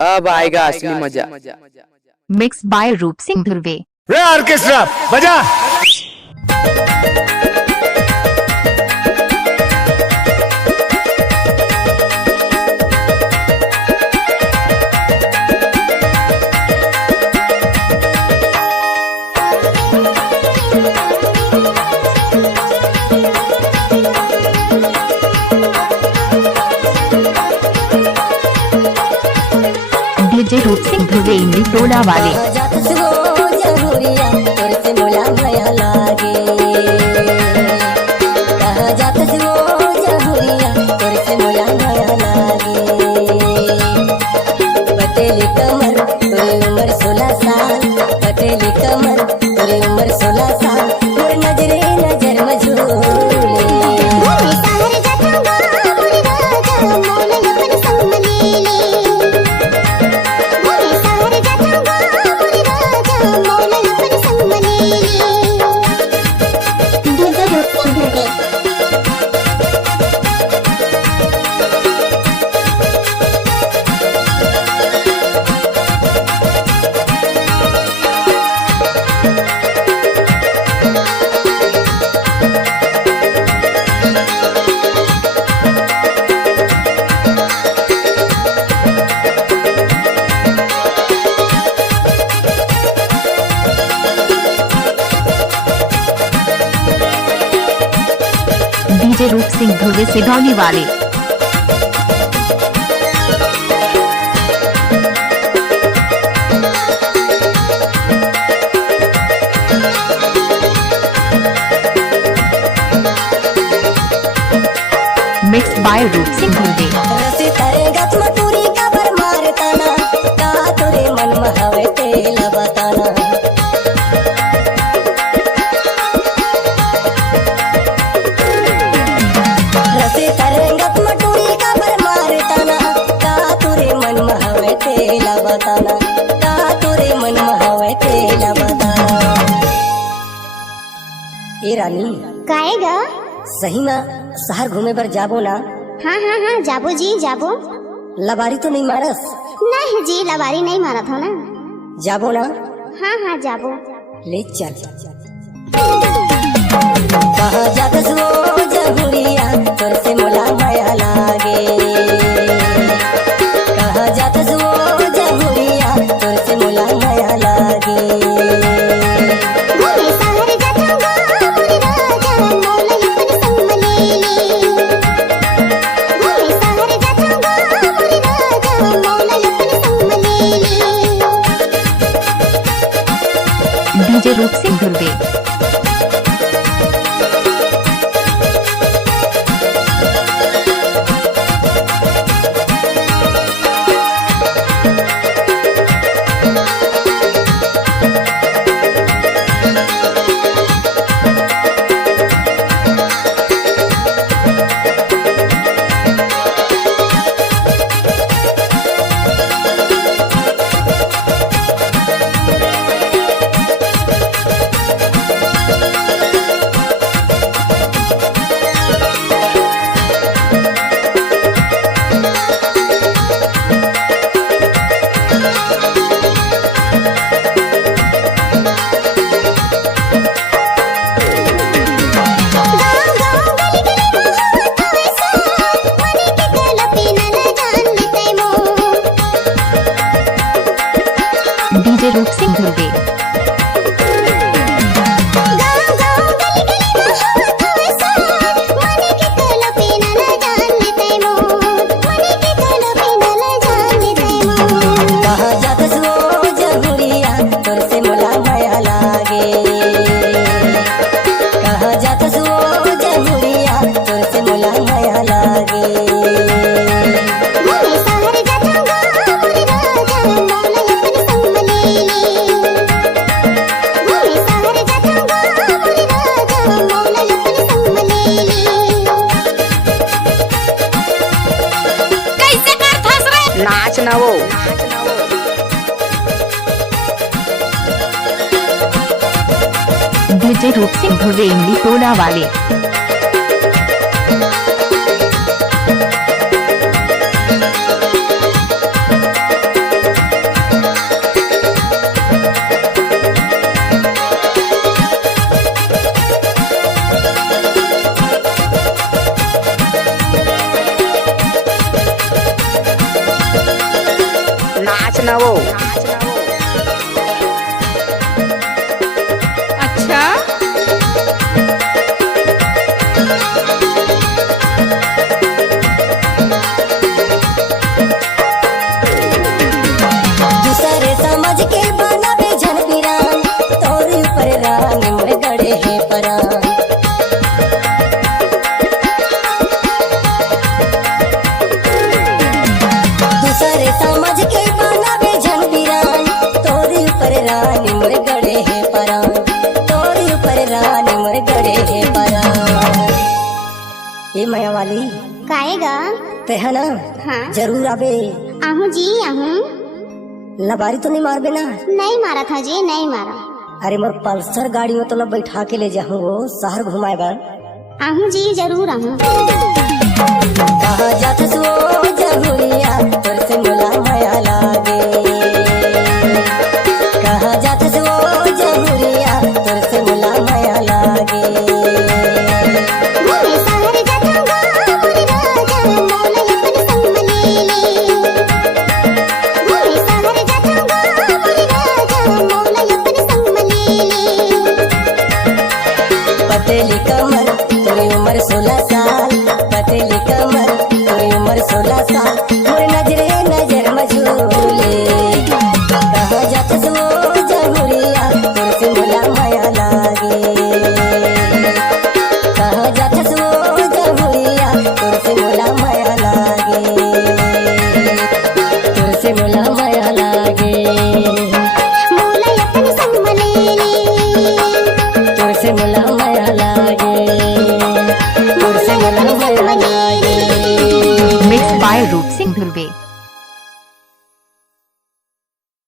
अब आएगा असली मजा। मिक्स बाय रूप सिंह धुर्वे। रे ऑर्केस्ट्रा बजा। डीजे रूप सिंह धुर्वे इमली टोला वाले। डीजे रूप सिंह धुर्वे सिधौली वाले। मिक्स बाय रूप सिंह धुर्वे। ए रानी काएगा सही ना शहर घूमे पर जाबो ना। हाँ हाँ हाँ जाबो जी जाबो। लबारी तो नहीं मारस? नहीं जी लबारी नहीं मारा था ना। जाबो ना? हाँ हाँ जाबो। ले चल। कहाँ जातस वो जहुरिया तोर से मोला माया लागे। कहाँ जातस वो जहुरिया तोर से मोला माया लागे। डीजे रूप सिंह धुर्वे। डीजे रूप सिंह धुर्वे। नाच ना वो। डीजे रूप सिंह धुर्वे इमली टोला वाले। ना वो। अच्छा दूसरे समझ के बनावे झन पिरान तोर पर रान मोर गड़े है परान दूसरे समझ के बनावे झन पिरान तोर पर रान मोर गड़े है परान तोर पर रान मोर गड़े है परान। ये माया वाली काएगा ते है ना हाँ जरूर आवे। आहूँ जी आहूँ। लबारी तो नहीं मारबे ना? नहीं मारा था जी नहीं मारा। अरे मोर पल्सर गाड़ी में तो लब बैठा के ले जाऊँ वो शहर घुमाए बार। आहूँ जी जरूर आहूँ। कहाँ जात सो जहुरिया तोर से मोला माया लागे। कहाँ जात सो जहुरिया तोर से मोला माया लागे। घूमे शहर जाऊँगा मोरे राजा मौला अपन संग मलेले। घूमे शहर जाऊँगा मोरे राजा मौला अपन संग मलेले। पतेली कमर तेरी उम्र 16 साल पतेली कमर तेरी उम्र 16 साल मोर नजरे नजर मझूले। कहाँ जात सो जहुरिया तोर से मोला माया लागे। कहाँ जात सो जहुरिया तोर से मोला माया लागे। तोर से मोला माया लागे। मौला अपन संग मलेले। तोर से मोला माया लागे। तोर से मोला माया लागे। मिक्स बाय रूप सिंह धुर्वे।